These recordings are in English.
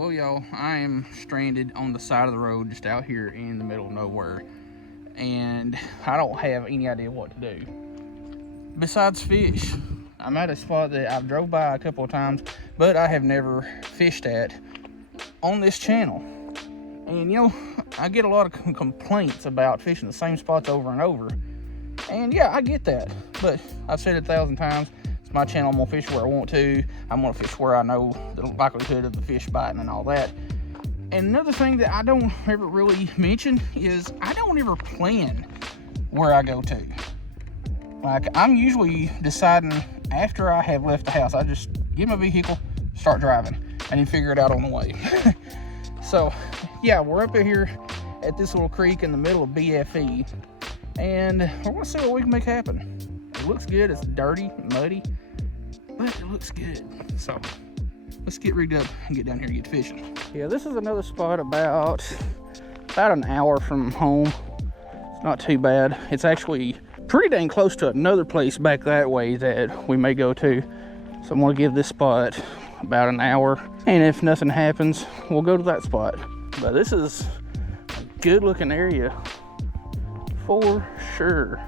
Well, y'all, I am stranded on the side of the road just out here in the middle of nowhere, and I don't have any idea what to do besides fish. I'm at a spot that I've drove by a couple of times, but I have never fished at on this channel. And you know, I get a lot of complaints about fishing the same spots over and over, and yeah, I get that, but I've said it 1,000 times. It's my channel. I'm gonna fish where I want to. I'm gonna fish where I know the likelihood of the fish biting and all that. And another thing that I don't ever really mention is I don't ever plan where I go to. Like, I'm usually deciding after I have left the house. I just get my vehicle, start driving, and then figure it out on the way. So yeah, we're up here at this little creek in the middle of BFE, and we're gonna see what we can make happen. It looks good. It's dirty, muddy, but it looks good. So let's get rigged up and get down here and get fishing. Yeah, this is another spot about an hour from home. It's not too bad. It's actually pretty dang close to another place back that way that we may go to. So I'm gonna give this spot about an hour, and if nothing happens, we'll go to that spot. But this is a good looking area for sure.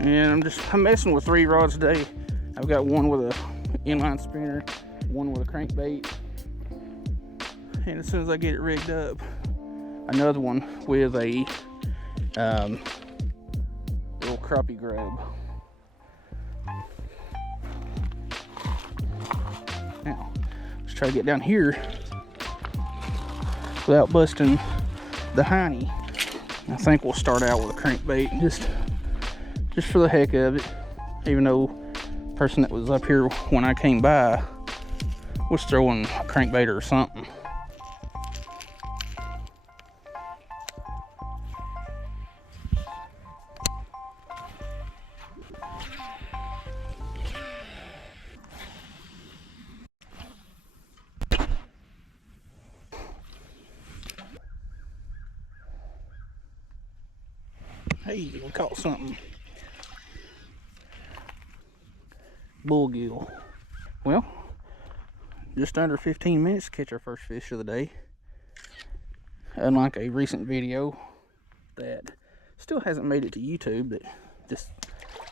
And I'm messing with 3 rods today. I've got one with a inline spinner, one with a crankbait, and as soon as I get it rigged up, another one with a little crappie grab. Now, let's try to get down here without busting the hiney. I think we'll start out with a crankbait, just for the heck of it. Even though the person that was up here when I came by was throwing a crankbait or something. Hey, we caught something. Bullgill. Well, just under 15 minutes to catch our first fish of the day. Unlike a recent video that still hasn't made it to YouTube, that just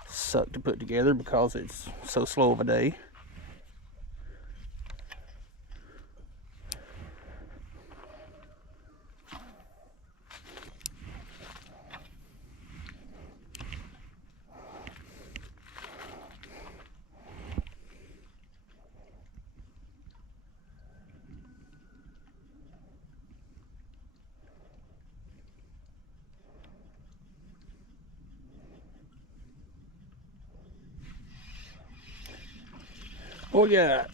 sucked to put together because it's so slow of a day. Well, yeah,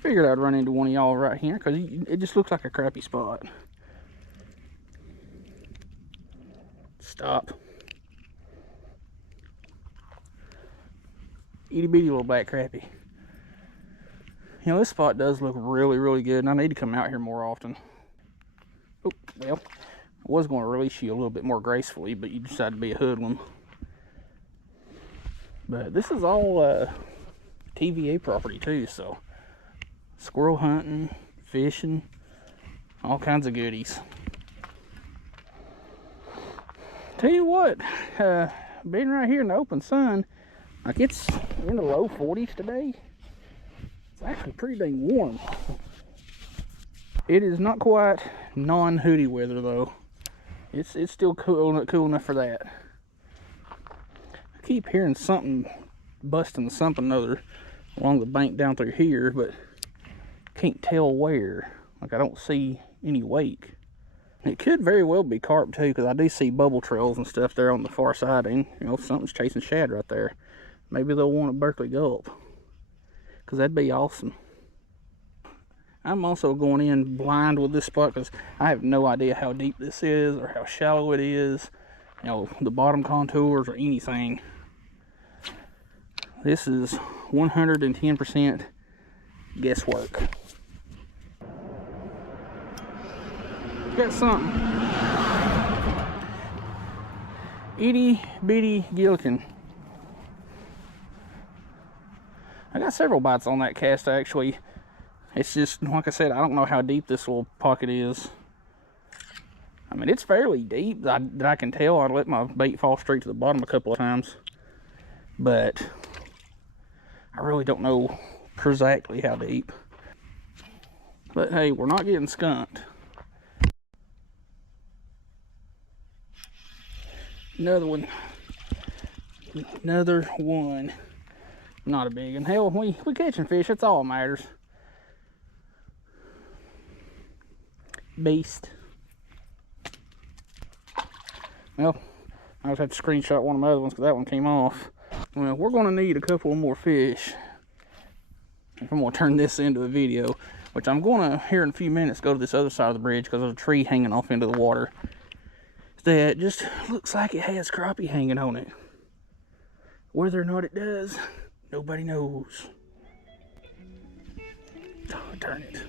figured I'd run into one of y'all right here because it just looks like a crappie spot. Stop. Itty bitty little black crappie. You know, this spot does look really, really good, and I need to come out here more often. Oh, well, I was going to release you a little bit more gracefully, but you decided to be a hoodlum. But this is all TVA property too, so squirrel hunting, fishing, all kinds of goodies. Tell you what, being right here in the open sun, like it's in the low 40s today. It's actually pretty dang warm. It is not quite non-hoodie weather though. It's still cool enough for that. I keep hearing something busting something other along the bank down through here, but can't tell where. Like, I don't see any wake. It could very well be carp too, because I do see bubble trails and stuff there on the far side, and you know, something's chasing shad right there. Maybe they'll want a Berkeley gulp, because that'd be awesome. I'm also going in blind with this spot because I have no idea how deep this is or how shallow it is, you know, the bottom contours or anything. This is 110% guesswork. Got something. Itty bitty gillikin. I got several bites on that cast actually. It's just, like I said, I don't know how deep this little pocket is. I mean, it's fairly deep that I can tell. I let my bait fall straight to the bottom a couple of times. But I really don't know exactly how deep. But hey, we're not getting skunked. Another one. Another one. Not a big one. Hell, we catching fish. That's all that matters. Beast. Well, I just had to screenshot one of my other ones because that one came off. Well, we're going to need a couple more fish if I'm going to turn this into a video, which I'm going to, here in a few minutes, go to this other side of the bridge because there's a tree hanging off into the water that just looks like it has crappie hanging on it. Whether or not it does, nobody knows. Oh, darn it.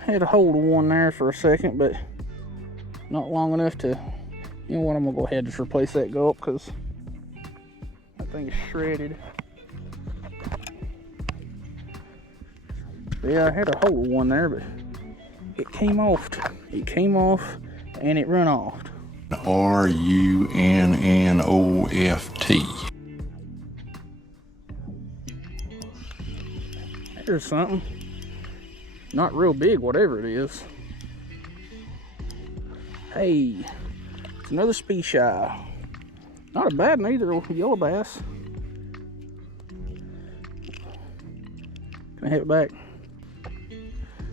Had a hold of one there for a second, but not long enough to, you know what, I'm gonna go ahead and just replace that gulp because that thing is shredded. But yeah, I had a hold of one there, but it came off. It came off and it run off. R-U-N-N-O-F-T. There's something. Not real big, whatever it is. Hey, it's another species. Not a bad one either, yellow bass. Can I have it back?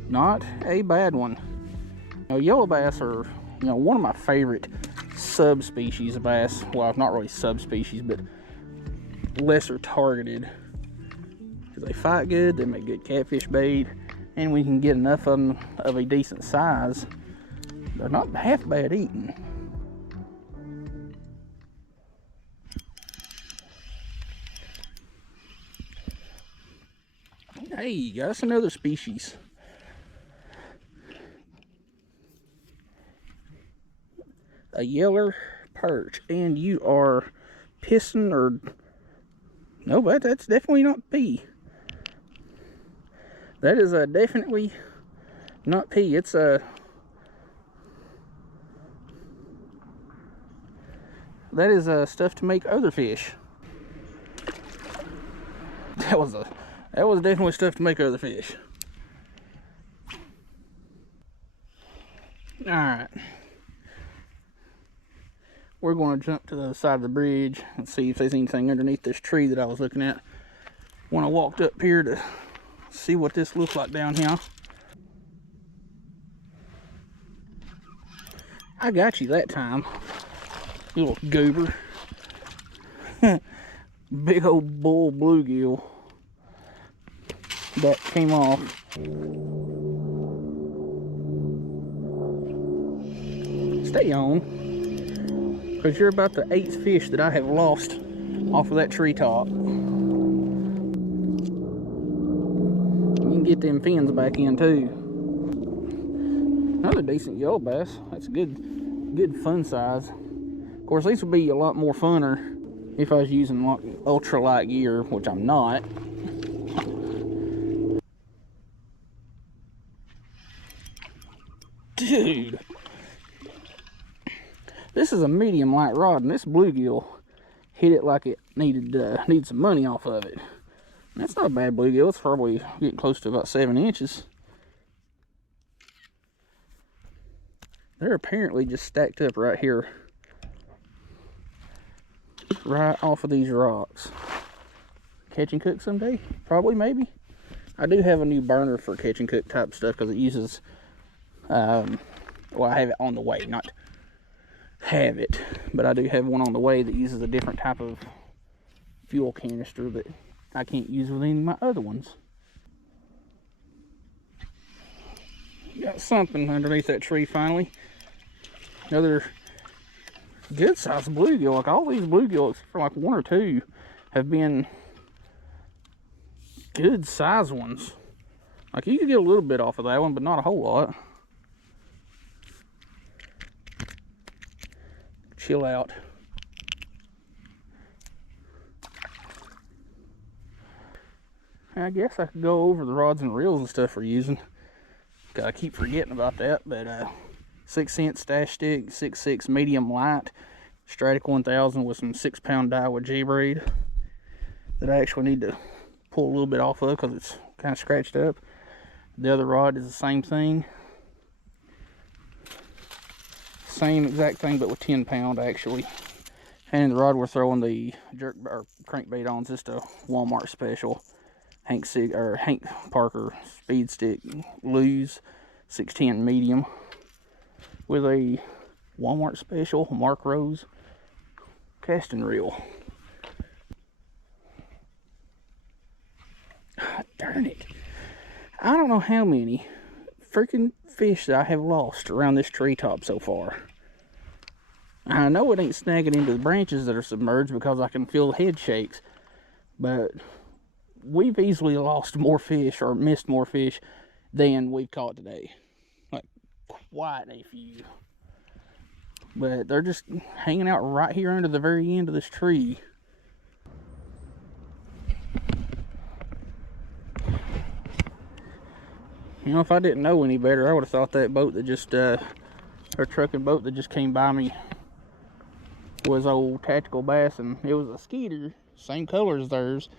Not a bad one. Now, yellow bass are, one of my favorite subspecies of bass. Well, not really subspecies, but lesser targeted. Because they fight good, they make good catfish bait, and we can get enough of them of a decent size. They're not half bad eating. Hey, that's another species. A yeller perch, and you are pissing or no, but that's definitely not pee. That is definitely not pee. It's that is stuff to make other fish. That was definitely stuff to make other fish. All right. We're going to jump to the other side of the bridge and see if there's anything underneath this tree that I was looking at when I walked up here to see what this looks like down here. I got you that time, you little goober. Big old bull bluegill that came off. Stay on, because you're about the 8th fish that I have lost off of that treetop. You can get them fins back in too. Another decent yellow bass. That's a good fun size. Of course, these would be a lot more funner if I was using like ultralight gear, which I'm not. Dude, this is a medium light rod, and this bluegill hit it like it needed some money off of it. And that's not a bad bluegill. It's probably getting close to about 7 inches. They're apparently just stacked up right here, right off of these rocks. Catch and cook someday? Probably, maybe. I do have a new burner for catch and cook type stuff because it uses, well, I have it on the way, not have it, but I do have one on the way that uses a different type of fuel canister that I can't use with any of my other ones. Got something underneath that tree finally. Another good sized bluegill. Like all these bluegills, except for like 1 or 2, have been good size ones. Like you could get a little bit off of that one, but not a whole lot. Chill out. I guess I could go over the rods and reels and stuff we're using. Gotta keep forgetting about that, but 6-cent stash stick, 6.6 medium light, Stratic 1000 with some 6-pound Daiwa G-braid that I actually need to pull a little bit off of because it's kind of scratched up. The other rod is the same thing. Same exact thing, but with 10-pound actually. And the rod we're throwing the jerk or crankbait on is just a Walmart special. Hank Parker speed stick Lose 610 medium with a Walmart special Mark Rose casting reel. Darn it. I don't know how many freaking fish that I have lost around this treetop so far. I know it ain't snagging into the branches that are submerged because I can feel the head shakes, but we've easily lost more fish or missed more fish than we've caught today. Like, quite a few. But they're just hanging out right here under the very end of this tree. You know, if I didn't know any better, I would have thought that boat that just, or trucking boat that just came by me was old Tactical Bass, and it was a Skeeter, same color as theirs,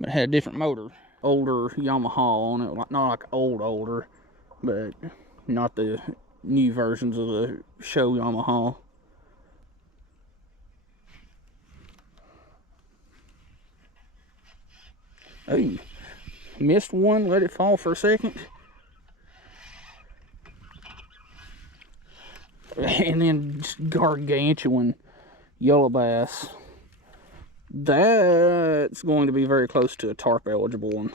but it had a different motor. Older Yamaha on it, not like older, but not the new versions of the show Yamaha. Oh, missed one, let it fall for a second. And then just gargantuan yellow bass. That's going to be very close to a tarp eligible one.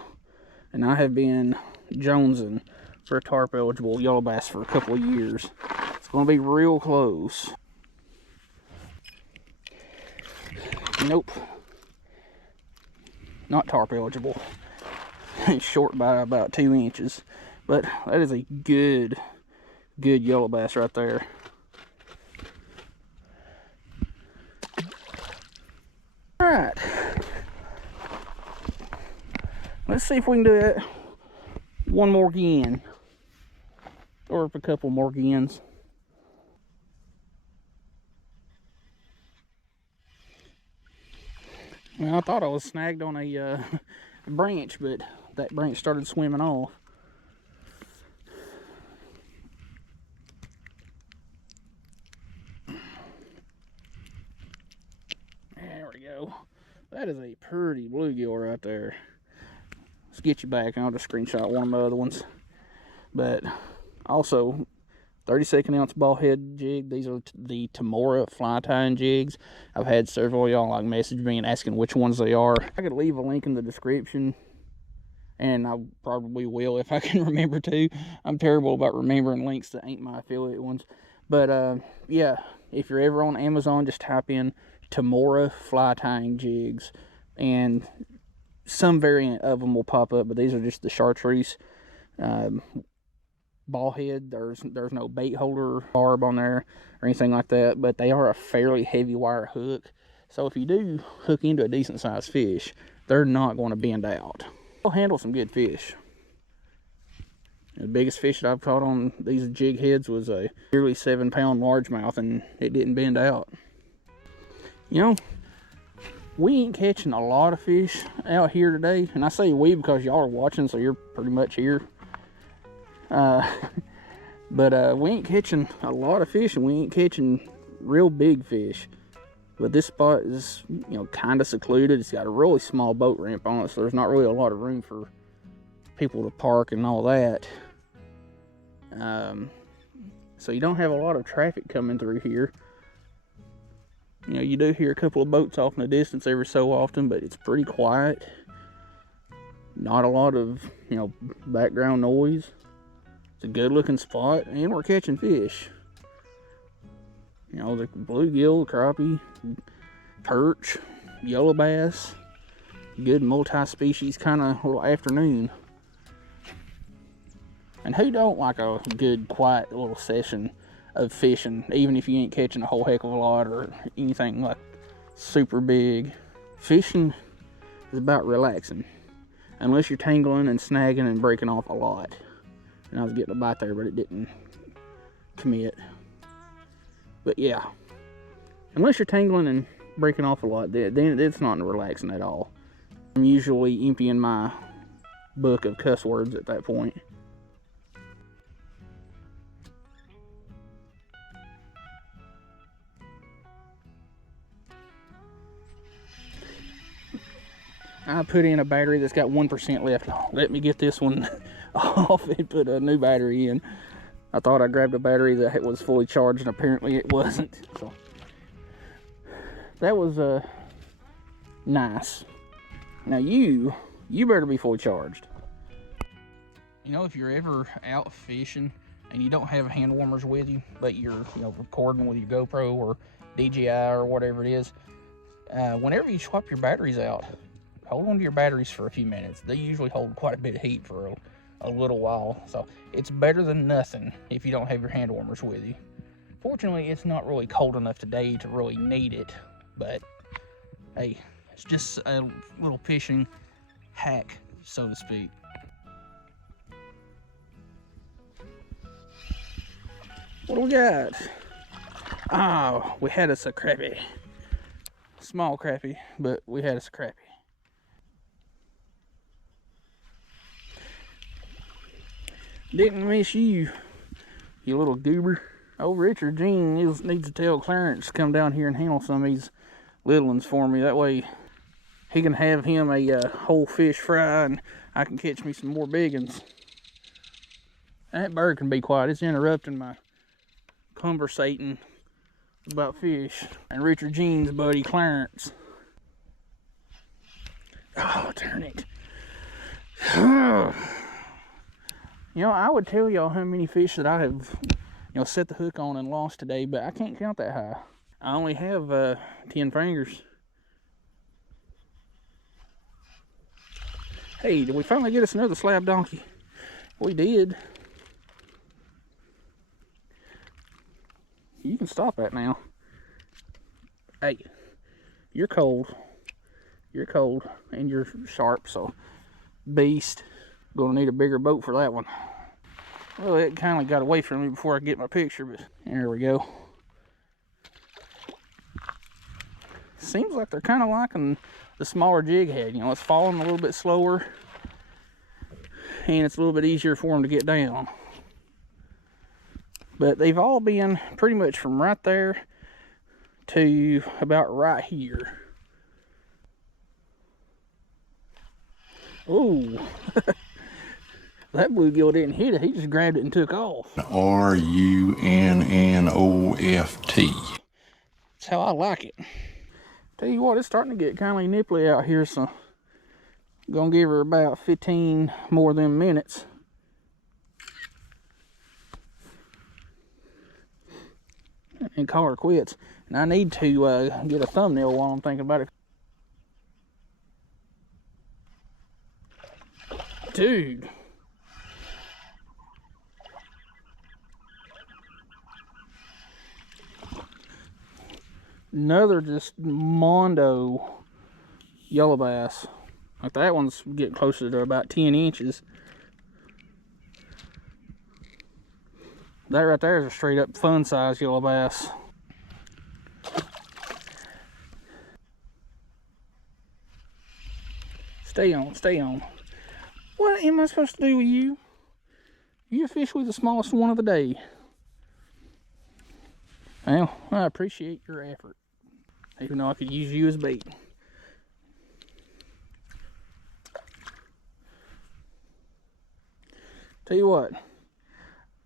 And I have been jonesing for a tarp eligible yellow bass for a couple of years. It's going to be real close. Nope. Not tarp eligible. It's short by about 2 inches. But that is a good yellow bass right there. Alright, let's see if we can do it one more again, or a couple more agains. Well, I thought I was snagged on a branch, but that branch started swimming off. There we go. That is a pretty bluegill right there. Let's get you back, and I'll just screenshot one of my other ones. But also, 32nd ounce ball head jig. These are the Tamora fly tying jigs. I've had several of y'all like message me and asking which ones they are. I could leave a link in the description, and I probably will if I can remember to. I'm terrible about remembering links that ain't my affiliate ones. But yeah, if you're ever on Amazon, just type in Tamora fly tying jigs, and some variant of them will pop up. But these are just the chartreuse ball head. There's no bait holder barb on there or anything like that, but they are a fairly heavy wire hook, so if you do hook into a decent sized fish, they're not going to bend out. They'll handle some good fish. The biggest fish that I've caught on these jig heads was a nearly 7-pound largemouth, and it didn't bend out. You know, we ain't catching a lot of fish out here today, and I say we because y'all are watching, so you're pretty much here. But we ain't catching a lot of fish, and we ain't catching real big fish. But this spot is, you know, kind of secluded. It's got a really small boat ramp on it, so there's not really a lot of room for people to park and all that. So you don't have a lot of traffic coming through here. You know, you do hear a couple of boats off in the distance every so often, but it's pretty quiet. Not a lot of, you know, background noise. It's a good looking spot, and we're catching fish. You know, the bluegill, crappie, perch, yellow bass. Good multi-species kind of little afternoon. And who don't like a good, quiet little session of fishing, even if you ain't catching a whole heck of a lot or anything like super big? Fishing is about relaxing. unless you're tangling and snagging and breaking off a lot. And I was getting a bite there, but it didn't commit. But yeah, unless you're tangling and breaking off a lot, then it's not relaxing at all. I'm usually emptying my book of cuss words at that point. I put in a battery that's got 1% left. Let me get this one off and put a new battery in. I thought I grabbed a battery that was fully charged, and apparently it wasn't. So that was nice. Now you better be fully charged. You know, if you're ever out fishing and you don't have hand warmers with you, but you're recording with your GoPro or DJI or whatever it is, whenever you swap your batteries out, hold on to your batteries for a few minutes. They usually hold quite a bit of heat for a little while, so it's better than nothing if you don't have your hand warmers with you. Fortunately, it's not really cold enough today to really need it, but hey, it's just a little fishing hack, so to speak. What do we got? Oh, we had us a crappie. Small crappie, but we had us a crappie. Didn't miss you, you little goober. Old Richard Jean needs to tell Clarence to come down here and handle some of these little ones for me. That way he can have him a whole fish fry and I can catch me some more big ones. That bird can be quiet. It's interrupting my conversating about fish. And Richard Jean's buddy Clarence. Oh, turn it. You know, I would tell y'all how many fish that I have, set the hook on and lost today, but I can't count that high. I only have 10 fingers. Hey, did we finally get us another slab donkey? We did. You can stop that now. Hey, you're cold. You're cold and you're sharp, so beast. Gonna need a bigger boat for that one. Well, it kind of got away from me before I get my picture, but there we go. Seems like they're kind of liking the smaller jig head. It's falling a little bit slower and it's a little bit easier for them to get down. But they've all been pretty much from right there to about right here. Ooh. That bluegill didn't hit it, he just grabbed it and took off. RUNNOFT. That's how I like it. Tell you what, it's starting to get kind of nipply out here, so I'm gonna give her about 15 more of them minutes. And call her quits. And I need to get a thumbnail while I'm thinking about it. Dude. Another just mondo yellow bass. Like that one's getting closer to about 10 inches. That right there is a straight up fun size yellow bass. Stay on, stay on. What am I supposed to do with you? You fish with the smallest one of the day. Well, I appreciate your effort. Even though I could use you as bait. Tell you what,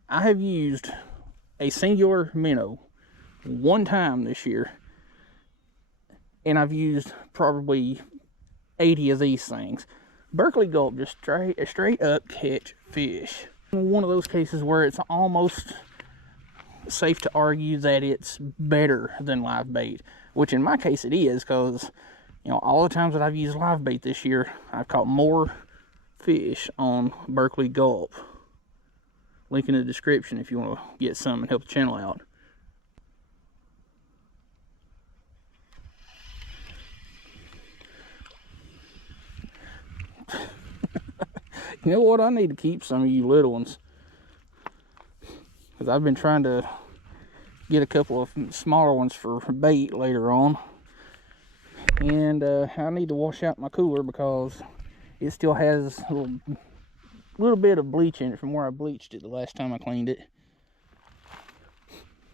I have used a singular minnow one time this year, and I've used probably 80 of these things. Berkeley Gulp just straight up catch fish. One of those cases where it's almost safe to argue that it's better than live bait, which in my case it is, because all the times that I've used live bait this year, I've caught more fish on Berkeley Gulp. Link in the description if you want to get some and help the channel out. You know what? I need to keep some of you little ones, because I've been trying to get a couple of smaller ones for bait later on. And I need to wash out my cooler because it still has a little bit of bleach in it from where I bleached it the last time I cleaned it.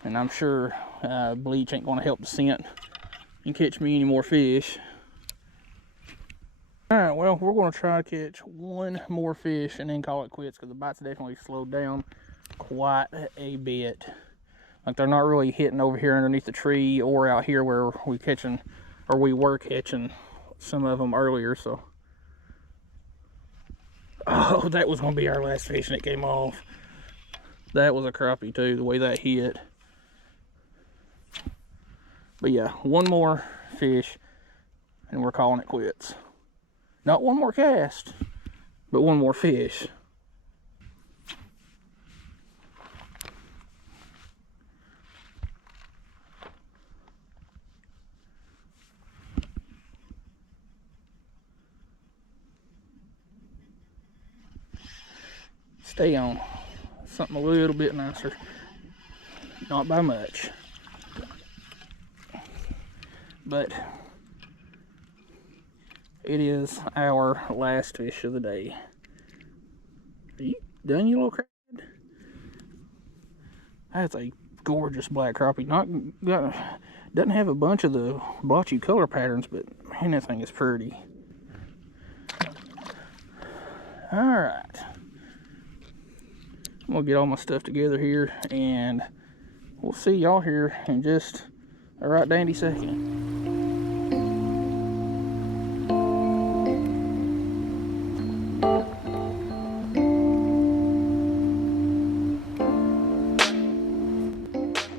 And I'm sure bleach ain't going to help the scent and catch me any more fish. Alright, well, we're going to try to catch one more fish and then call it quits, because the bites definitely slowed down quite a bit. Like, they're not really hitting over here underneath the tree or out here where we were catching some of them earlier. So, oh, that was going to be our last fish and it came off. That was a crappie too, the way that hit. But yeah, one more fish and we're calling it quits. Not one more cast, but one more fish. Stay on. Something a little bit nicer. Not by much. But it is our last fish of the day. Are you done, you little crappie? That's a gorgeous black crappie. Doesn't have a bunch of the blotchy color patterns, but man, that thing is pretty. Alright. I'm gonna get all my stuff together here and we'll see y'all here in just a right dandy second.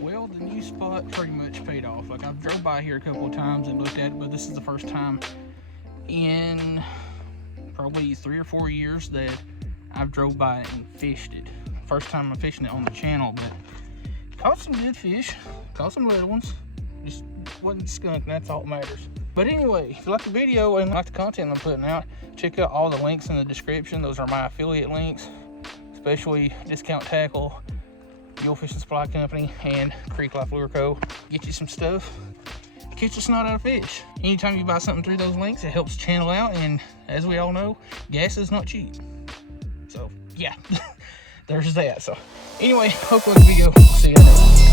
Well, the new spot pretty much paid off. Like, I've drove by here a couple of times and looked at it, but this is the first time in probably 3 or 4 years that I've drove by it and fished it. First time I'm fishing it on the channel, but caught some good fish, caught some little ones. Just wasn't skunk, and that's all that matters. But anyway, if you like the video and like the content I'm putting out, check out all the links in the description. Those are my affiliate links, especially Discount Tackle, Fuel Fishing Supply Company, and Creek Life Lure Co. Get you some stuff, catch a snot out of fish. Anytime you buy something through those links, it helps the channel out, and as we all know, gas is not cheap. So yeah, there's that. So anyway, hope you like the video. See you later.